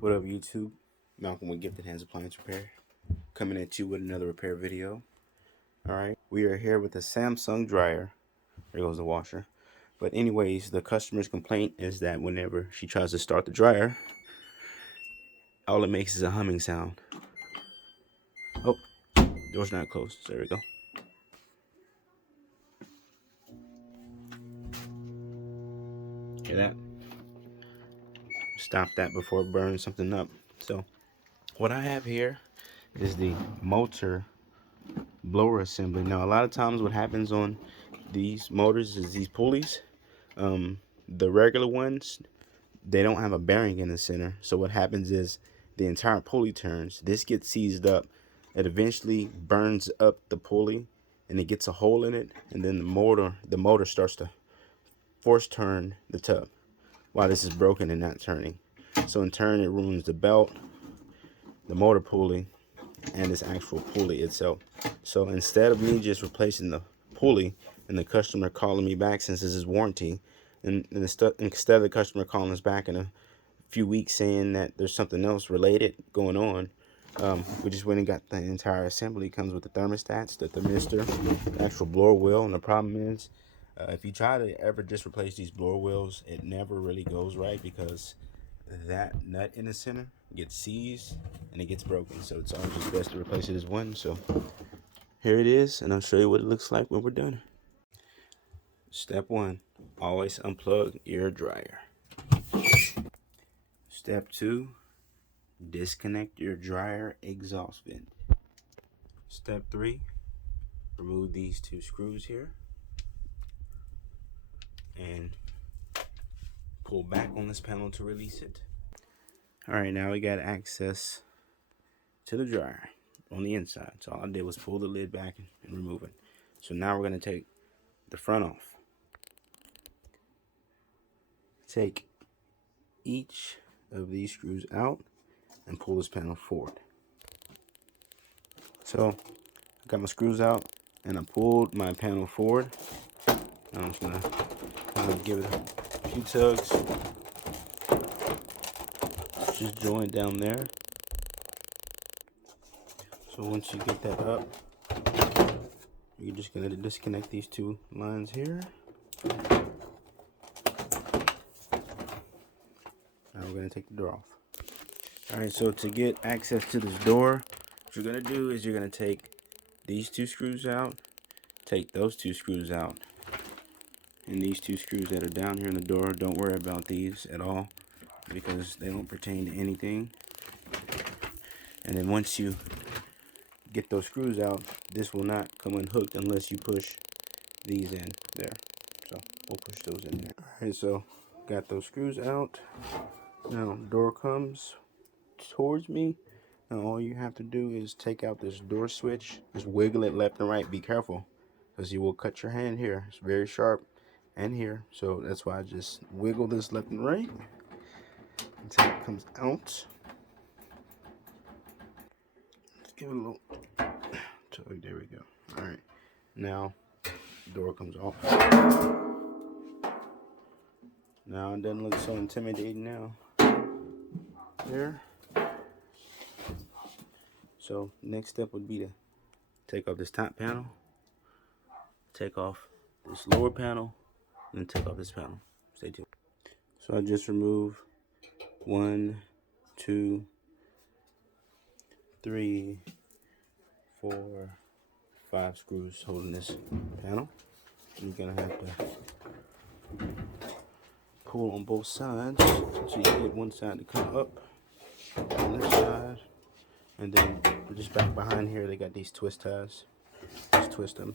What up, YouTube? Malcolm with Gifted Hands Appliance Repair, coming at you with another repair video. Alright, we are here with a Samsung dryer. There goes the washer. But anyways, the customer's complaint is that whenever she tries to start the dryer, all it makes is a humming sound. Oh, door's not closed. There we go. Hear that? Stop that before it burns something up. So, what I have here is the motor blower assembly. Now, a lot of times what happens on these motors is these pulleys, the regular ones, they don't have a bearing in the center. So what happens is the entire pulley turns. This gets seized up. It eventually burns up the pulley and it gets a hole in it, and then the motor starts to force turn the tub while this is broken and not turning. So in turn it ruins the belt, the motor pulley, and this actual pulley itself. So instead of me just replacing the pulley and the customer calling me back, since this is warranty, and instead of the customer calling us back in a few weeks saying that there's something else related going on, we just went and got the entire assembly. It comes with the thermostats, the thermistor, the actual blower wheel. And the problem is, if you try to ever just replace these blower wheels, it never really goes right because that nut in the center gets seized and it gets broken. So it's always just best to replace it as one. So here it is, and I'll show you what it looks like when we're done. Step 1, always unplug your dryer. Step 2, disconnect your dryer exhaust vent. Step 3, remove these 2 screws here and pull back on this panel to release it. Alright, now we got access to the dryer on the inside. So all I did was pull the lid back and remove it. So now we're going to take the front off. Take each of these screws out and pull this panel forward. So I got my screws out and I pulled my panel forward. Now I'm just going to kind of give it a few tugs. It's just joined down there. So once you get that up, you're just going to disconnect these 2 lines here. Now we're going to take the door off. Alright, so to get access to this door, what you're going to do is you're going to take these 2 screws out, take those 2 screws out, and these 2 screws that are down here in the door, don't worry about these at all because they don't pertain to anything. And then once you get those screws out, this will not come unhooked unless you push these in there. So we'll push those in there. Alright, so got those screws out. Now door comes towards me. Now all you have to do is take out this door switch, just wiggle it left and right. Be careful because you will cut your hand here. It's very sharp, and here, so that's why I just wiggle this left and right until it comes out. Let's give it a little tug. There we go. All right, now the door comes off. Now it doesn't look so intimidating now. There. So next step would be to take off this top panel, take off this lower panel, and take off this panel. Stay tuned. So I just remove 1, 2, 3, 4, 5 screws holding this panel. You're gonna have to pull on both sides so you get one side to come up on this side, and then just back behind here they got these twist ties. Just twist them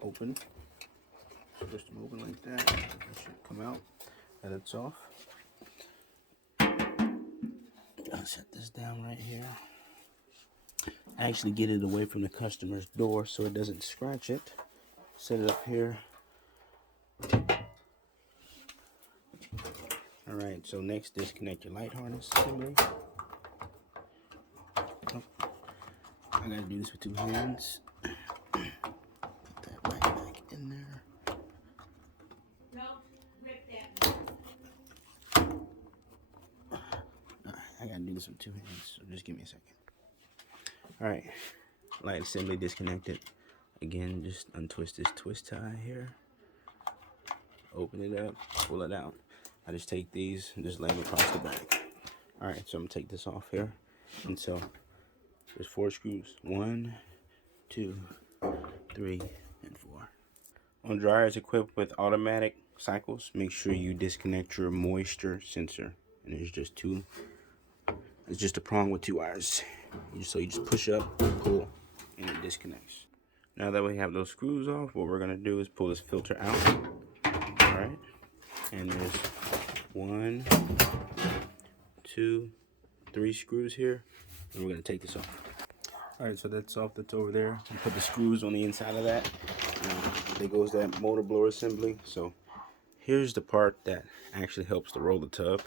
open. Twist them open like that. It should come out. And it's off. I'll set this down right here. Actually get it away from the customer's door so it doesn't scratch it. Set it up here. Alright, so next disconnect your light harness assembly. Oh, I gotta do this with 2 hands. Put that right back in there. Don't rip that. to do this with 2 hands, so just give me a second. All right, light assembly disconnected. Again, just untwist this twist tie here. Open it up, pull it out. I just take these and just lay them across the back. All right, so I'm gonna take this off here. And so there's 4 screws. 1, 2, 3, and 4. On dryers equipped with automatic cycles, make sure you disconnect your moisture sensor. And there's just 2. It's just a prong with 2 wires. So you just push up, pull, and it disconnects. Now that we have those screws off, what we're gonna do is pull this filter out. All right, and there's 1, 2, 3 screws here, and we're gonna take this off. All right, so that's off. That's over there. We put the screws on the inside of that. There goes that motor blower assembly. So here's the part that actually helps to roll the tub.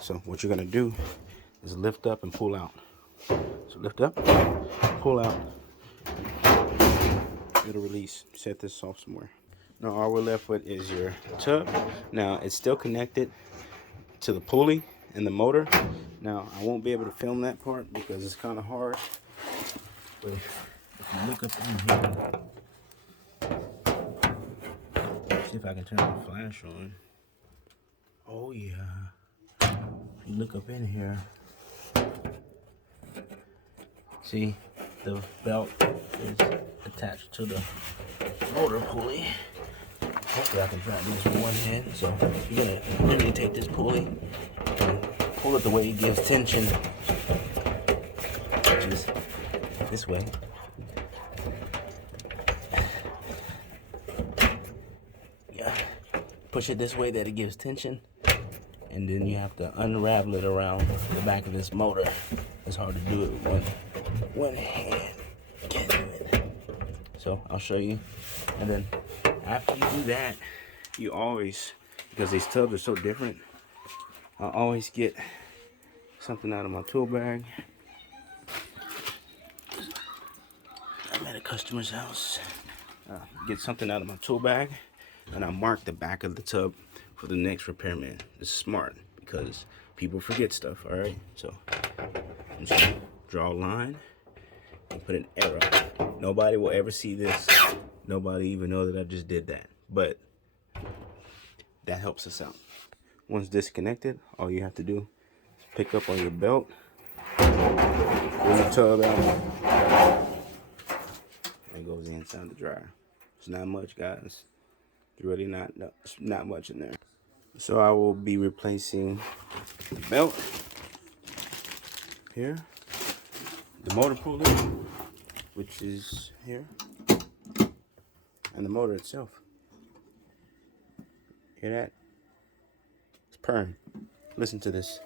So what you're gonna do is lift up and pull out. So lift up, pull out. It'll release. Set this off somewhere. Now all we're left with is your tub. Now it's still connected to the pulley and the motor. Now I won't be able to film that part because it's kind of hard. But if you look up in here, see if I can turn the flash on. Oh yeah. If you look up in here, see the belt is attached to the motor pulley. Hopefully I can try to do this with one hand. So you're gonna literally take this pulley and pull it the way it gives tension, which is this way. Yeah, push it this way that it gives tension, and then you have to unravel it around the back of this motor. It's hard to do it with one hand. Can't do it. So I'll show you, and then after you do that, you always, because these tubs are so different, I always get something out of my tool bag. I'm at a customer's house. Get something out of my tool bag, and I mark the back of the tub for the next repairman. This is smart because people forget stuff, all right? So I'm just gonna draw a line and put an arrow. Nobody will ever see this. Nobody even know that I just did that, but that helps us out. Once disconnected, all you have to do is pick up on your belt, pull the tub out, and it goes inside the dryer. It's not much, guys. It's really not much in there. So I will be replacing the belt here, the motor pulley, which is here, and the motor itself. Hear that? It's purring. Listen to this.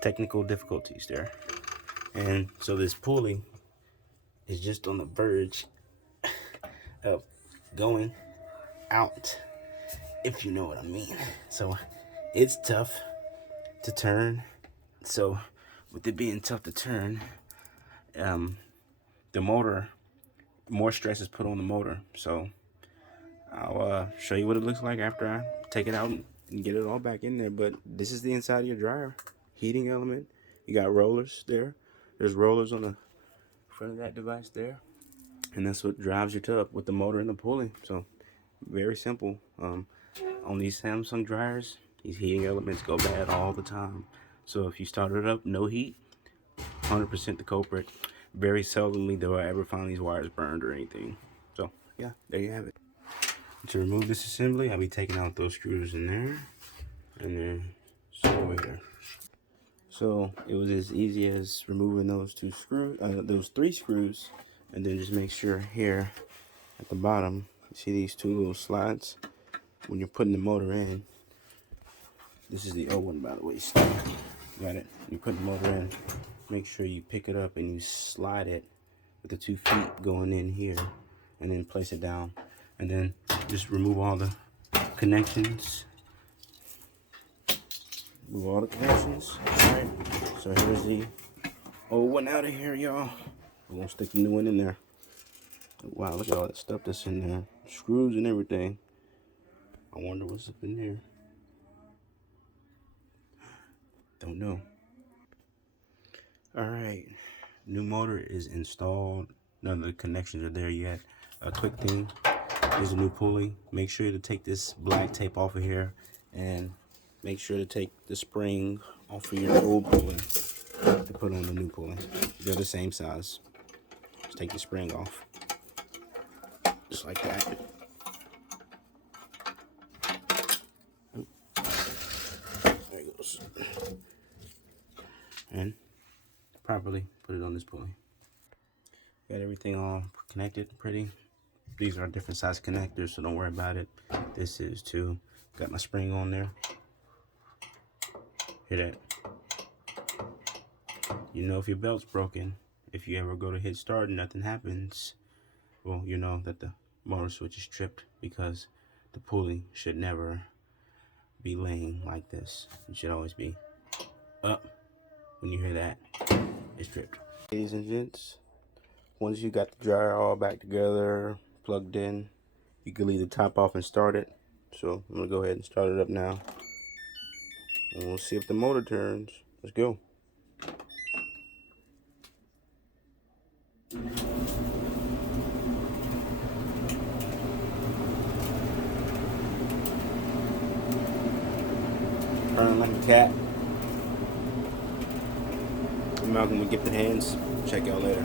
Technical difficulties there. And so this pulley is just on the verge of going out, if you know what I mean. So it's tough to turn. So with it being tough to turn, the motor, more stress is put on the motor. So I'll show you what it looks like after I take it out and get it all back in there. But this is the inside of your dryer. Heating element. You got rollers there. There's rollers on the front of that device there. And that's what drives your tub with the motor and the pulley. So very simple. On these Samsung dryers, these heating elements go bad all the time. So if you start it up, no heat, 100% the culprit. Very seldomly do I ever find these wires burned or anything. So yeah, there you have it. To remove this assembly, I'll be taking out those screws in there, and then over here. So it was as easy as removing those 2 screws, those 3 screws, and then just make sure here at the bottom, you see these 2 little slides. When you're putting the motor in, this is the old one, by the way. Got it. You put the motor in, make sure you pick it up and you slide it with the 2 feet going in here, and then place it down, and then just remove all the connections. Move all the connections. All right. So here's the old one out of here, y'all. We're gonna stick the new one in there. Wow, look at all that stuff that's in there. Screws and everything. I wonder what's up in there. Don't know. All right, new motor is installed. None of the connections are there yet. A quick thing, here's a new pulley. Make sure to take this black tape off of here, and make sure to take the spring off of your old pulley to put on the new pulley. They're the same size. Just take the spring off, just like that. There it goes. And properly put it on this pulley. Got everything all connected pretty. These are different size connectors, so don't worry about it. This is too. Got my spring on there. Hear that? You know if your belt's broken, if you ever go to hit start and nothing happens, well, you know that the motor switch is tripped, because the pulley should never be laying like this. It should always be up. When you hear that, it's tripped. Ladies and gents, once you got the dryer all back together, plugged in, you can leave the top off and start it. So I'm gonna go ahead and start it up now, and we'll see if the motor turns. Let's go. Turning like a cat. I'm Malcolm with Gifted Hands. Check y'all later.